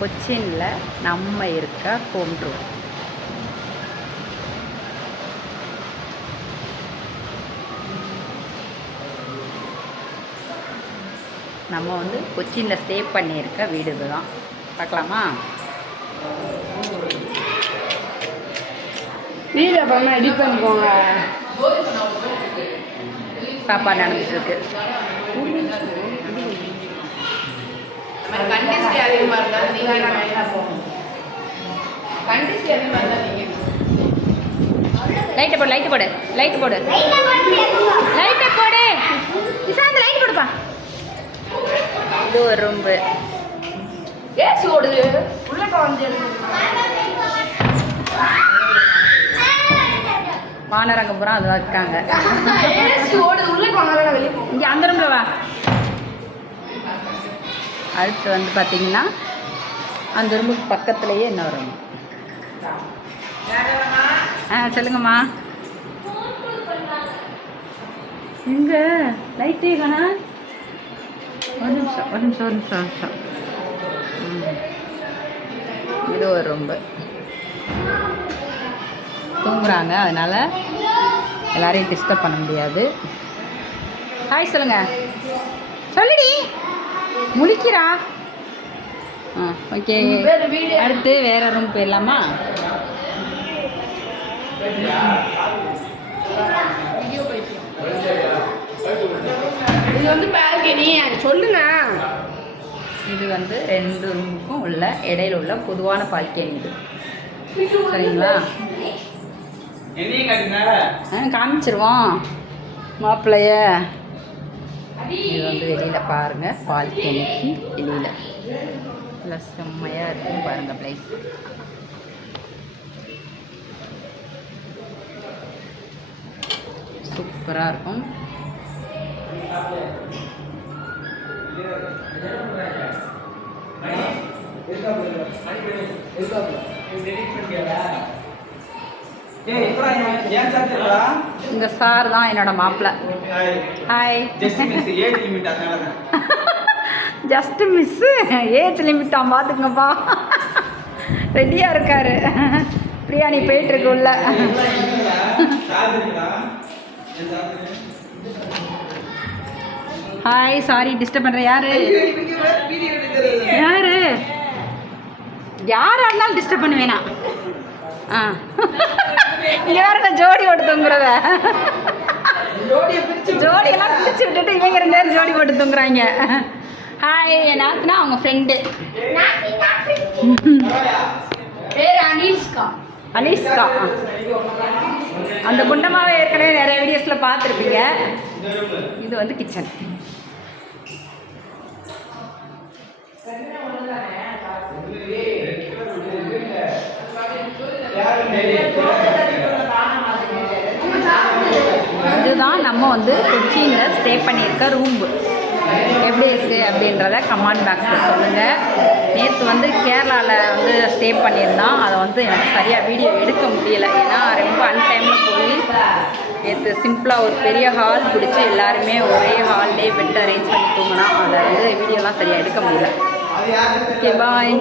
கொச்சினில் நம்ம இருக்க home tour. நம்ம வந்து கொச்சினில் ஸ்டே பண்ணியிருக்க வீடு இதுதான். பார்க்கலாமா? வீடு அப்புறமா எடிட் பண்ணிக்கோங்க. சாப்பாடு நடந்துட்டுருக்கு. லைட்டை போடு, லைட்டு போடு, லைட்டு போடு, லைட்டை போடு. இசாந்து லைட் போடுப்பா. இது ஒரு ரூம்பு. ஏசி ஓடுது உள்ள வந்து வானரங்கபுரம் அதில் இருக்காங்க. ஏசி ஓடுது உள்ள வெளியே இங்கே அந்த ரூமில் வா. அடுத்து வந்து பார்த்தீங்கன்னா அந்த ரூமுக்கு பக்கத்துலேயே இன்னொரு ரூம். சொல்லுங்கம்மா. எங்கே லைட்டே காணா? ஒரு நிமிஷம் ஒரு நிமிஷம் ஒரு நிமிஷம் ஒரு நிமிஷம். இது ஒரு ரூம்பு. தூங்குறாங்க, அதனால் எல்லாரையும் டிஸ்டர்ப் பண்ண முடியாது. ஹாய் சொல்லுங்க. சொல்லுடி. முழிக்கிறா. ஓகே. அடுத்து வேறு ரூம் போயிடலாமா? இது வந்து பால்கனி சொல்லுங்க. இது வந்து 2 ரூமுக்கும் உள்ள இடையில உள்ள பொதுவான பால்கனி. இது சரிங்களா? காமிச்சிருவோம் மாப்பிள்ளைய. இது வந்து வெளியில் பாருங்கள், பால்கனிக்கு வெளியில் இல்லை செம்மையாக இருக்கும் பாருங்கள் பிளேஸ். சூப்பராக இருக்கும். இந்த சார் தான் என்னோட மாப்பிள்ளை. ஹாய். ஜஸ்ட் மிஸ்ஸு ஏஜ் லிமிட்டா பார்த்துங்கப்பா. ரெடியாக இருக்காரு. பிரியாணி போயிட்டுருக்கு உள்ள. ஹாய், சாரி டிஸ்டர்ப் பண்ணுறேன். யாரு யாரு யாராக இருந்தாலும் டிஸ்டர்ப் பண்ணுவேனா? இங்கே வேற நான் ஜோடி போட்டு தூங்குறத. ஜோடியெல்லாம் பிடிச்சி விட்டுட்டு இவங்க 2 பேரும் ஜோடி போட்டு தூங்குறாங்க. ஹாய், நாத்துனா அவங்க ஃப்ரெண்டு பேர் அனிஷ்கா. அனிஷ்கா. அந்த குண்டமாவை ஏற்கனவே நிறைய வீடியோஸில் பார்த்துருப்பீங்க. இது வந்து கிச்சன். இதுதான் நம்ம வந்து கொச்சினில் ஸ்டே பண்ணியிருக்க ரூம்பு. எப்படி இருக்குது அப்படின்றத கமெண்ட் பாக்ஸில் சொல்லுங்கள். நேற்று வந்து கேரளாவில் வந்து ஸ்டே பண்ணியிருந்தோம். அதை வந்து எனக்கு சரியாக வீடியோ எடுக்க முடியலை. ஏன்னா ரொம்ப அன்டைமில் போய் நேற்று சிம்பிளாக ஒரு பெரிய ஹால் பிடிச்சி எல்லாருமே ஒரே ஹால்லே பெட் அரேஞ்ச் பண்ணி தூங்கினா அதை வந்து வீடியோலாம் சரியாக எடுக்க முடியல. ஓகே, பாய்.